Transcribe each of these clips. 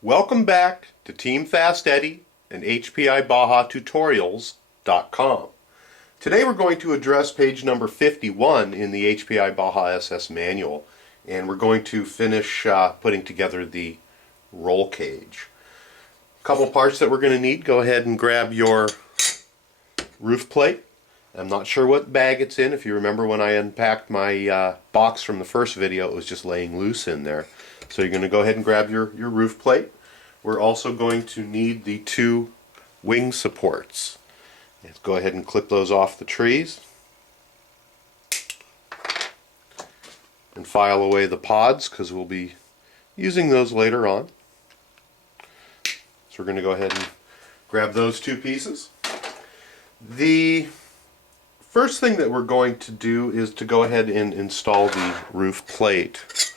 Welcome back to Team Fast Eddy and HPI Baja Tutorials.com. Today we're going to address page number 51 in the HPI Baja SS manual, and we're going to finish putting together the roll cage. A couple parts that we're going to need. Go ahead and grab your roof plate. I'm not sure what bag it's in. If you remember when I unpacked my box from the first video, it was just laying loose in there. So you're going to go ahead and grab your roof plate. We're also going to need the two wing supports. Let's go ahead and clip those off the trees and file away the pods because we'll be using those later on. So we're going to go ahead and grab those two pieces. The first thing that we're going to do is to go ahead and install the roof plate.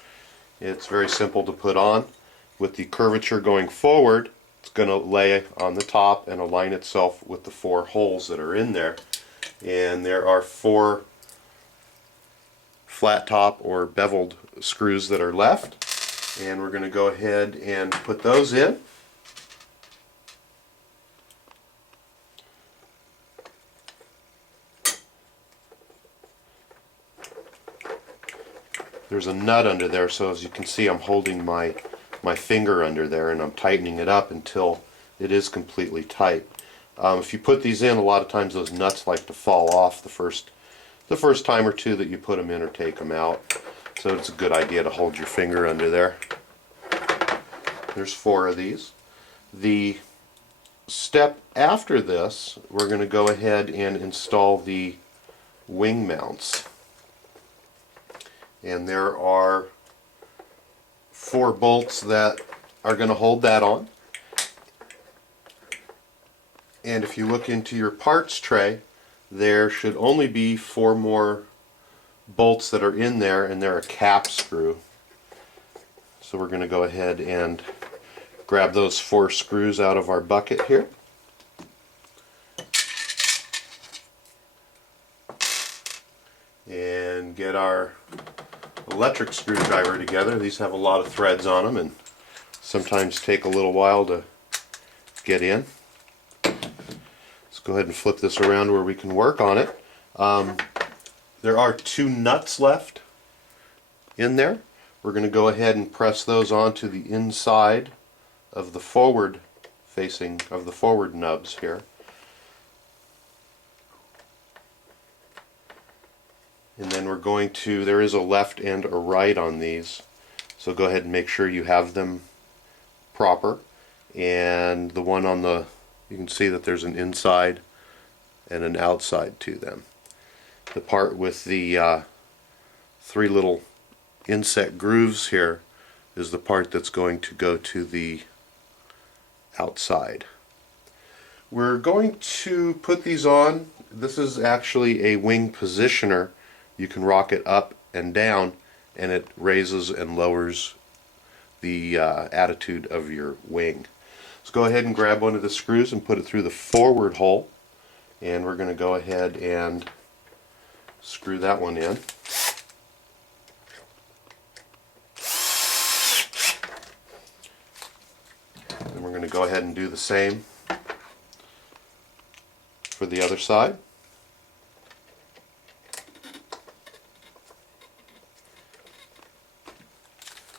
It's very simple to put on. With the curvature going forward, it's going to lay on the top and align itself with the four holes that are in there. And there are four flat top or beveled screws that are left. And we're going to go ahead and put those in. There's a nut under there, so as you can see I'm holding my finger under there and I'm tightening it up until it is completely tight. If you put these in, a lot of times those nuts like to fall off the first time or two that you put them in or take them out. So it's a good idea to hold your finger under there. There's four of these. The step after this, we're going to go ahead and install the wing mounts. And there are four bolts that are going to hold that on. And if you look into your parts tray, there should only be four more bolts that are in there, and they're a cap screw. So we're going to go ahead and grab those four screws out of our bucket here. And get our electric screwdriver together. These have a lot of threads on them and sometimes take a little while to get in. Let's go ahead and flip this around where we can work on it. There are two nuts left in there. We're going to go ahead and press those onto the inside of the forward facing of the forward nubs here. And then we're going to, there is a left and a right on these, so go ahead and make sure you have them proper. And the one on the, you can see that there's an inside and an outside to them. The part with the three little inset grooves here is the part that's going to go to the outside. We're going to put these on. This is actually a wing positioner. You can rock it up and down, and it raises and lowers the attitude of your wing. So go ahead and grab one of the screws and put it through the forward hole, and we're going to go ahead and screw that one in. And we're going to go ahead and do the same for the other side.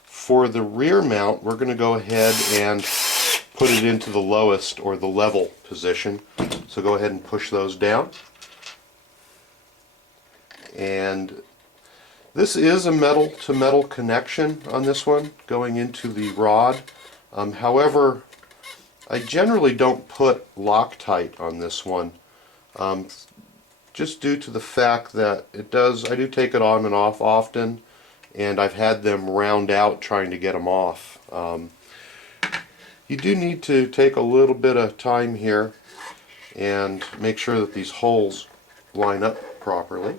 For the rear mount, we're going to go ahead and put it into the lowest or the level position. So go ahead and push those down. And this is a metal to metal connection on this one going into the rod. However, I generally don't put Loctite on this one, just due to the fact that I do take it on and off often, and I've had them round out trying to get them off. You do need to take a little bit of time here and make sure that these holes line up properly.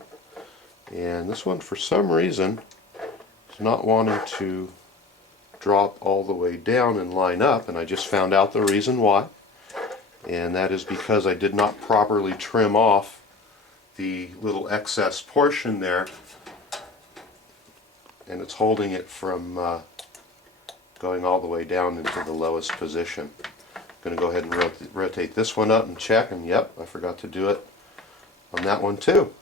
And this one, for some reason, is not wanting to drop all the way down and line up, and I just found out the reason why. And that is because I did not properly trim off the little excess portion there, and it's holding it from going all the way down into the lowest position. Going to go ahead and rotate this one up and check, and yep, I forgot to do it on that one too.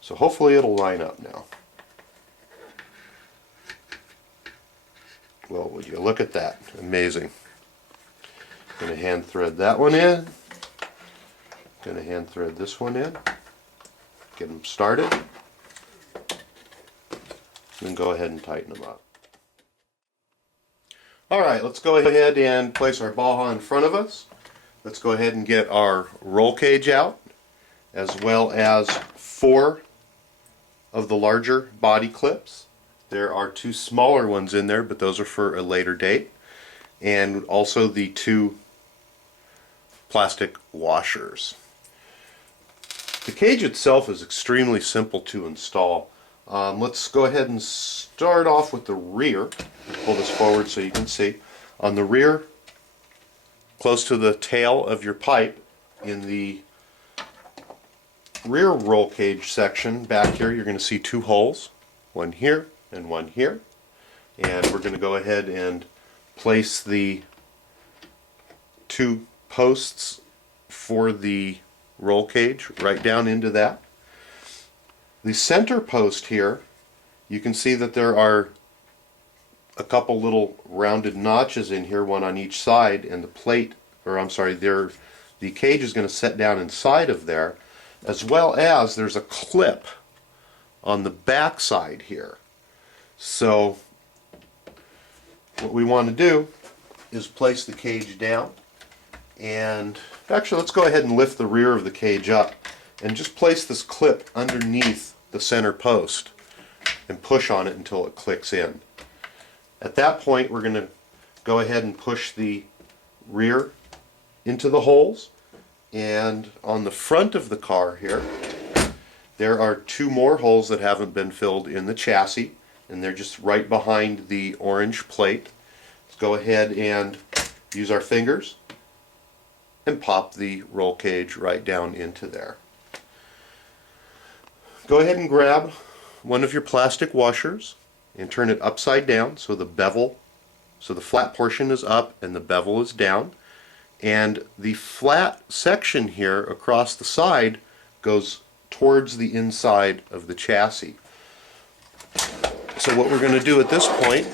So hopefully it'll line up now. Well, would you look at that? Amazing. Going to hand thread that one in. Going to hand thread this one in. Get them started. Then go ahead and tighten them up. Alright, let's go ahead and place our Baja in front of us. Let's go ahead and get our roll cage out, as well as 4 of the larger body clips. There are 2 smaller ones in there, but those are for a later date. And also the 2 plastic washers. The cage itself is extremely simple to install. Let's go ahead and start off with the rear. Pull this forward so you can see. On the rear, close to the tail of your pipe, in the rear roll cage section back here, you're going to see 2 holes. One here and one here. And we're going to go ahead and place the 2 posts for the roll cage right down into that. The center post here, you can see that there are a couple little rounded notches in here, one on each side, and the plate, or I'm sorry, the cage is going to set down inside of there, as well as there's a clip on the back side here. So what we want to do is place the cage down, and actually let's go ahead and lift the rear of the cage up and just place this clip underneath the center post and push on it until it clicks in. At that point, we're going to go ahead and push the rear into the holes, and on the front of the car here there are 2 more holes that haven't been filled in the chassis, and they're just right behind the orange plate. Let's go ahead and use our fingers and pop the roll cage right down into there. Go ahead and grab one of your plastic washers and turn it upside down so the bevel, so the flat portion is up and the bevel is down, and the flat section here across the side goes towards the inside of the chassis. So what we're going to do at this point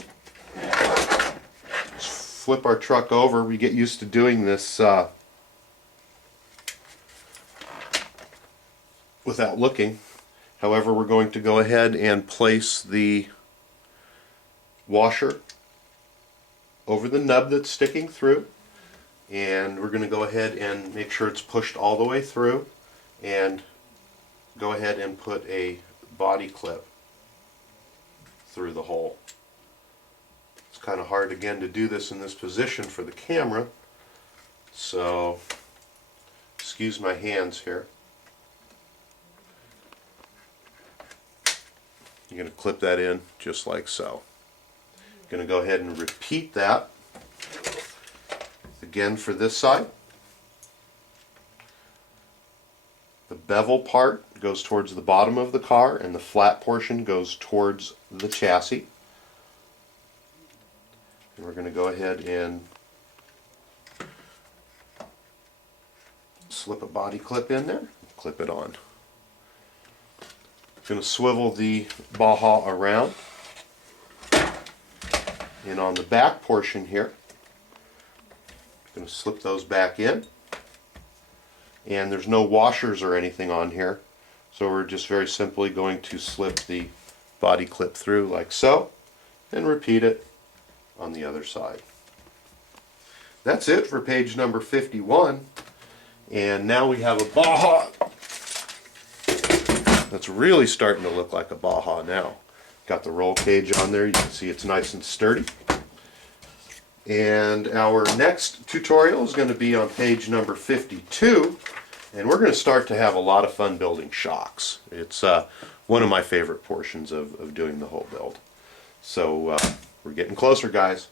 is flip our truck over. We get used to doing this without looking. However, we're going to go ahead and place the washer over the nub that's sticking through, and we're going to go ahead and make sure it's pushed all the way through, and go ahead and put a body clip through the hole. It's kind of hard again to do this in this position for the camera, so excuse my hands here. You're going to clip that in just like so. Going to go ahead and repeat that again for this side. The bevel part goes towards the bottom of the car, and the flat portion goes towards the chassis. And we're going to go ahead and slip a body clip in there, clip it on. Going to swivel the Baja around, and on the back portion here, going to slip those back in, and there's no washers or anything on here, so we're just very simply going to slip the body clip through like so, and repeat it on the other side. That's it for page number 51, and now we have a Baja that's really starting to look like a Baja now. Got the roll cage on there, you can see it's nice and sturdy. And our next tutorial is going to be on page number 52, and we're going to start to have a lot of fun building shocks. It's one of my favorite portions of doing the whole build. So we're getting closer, guys.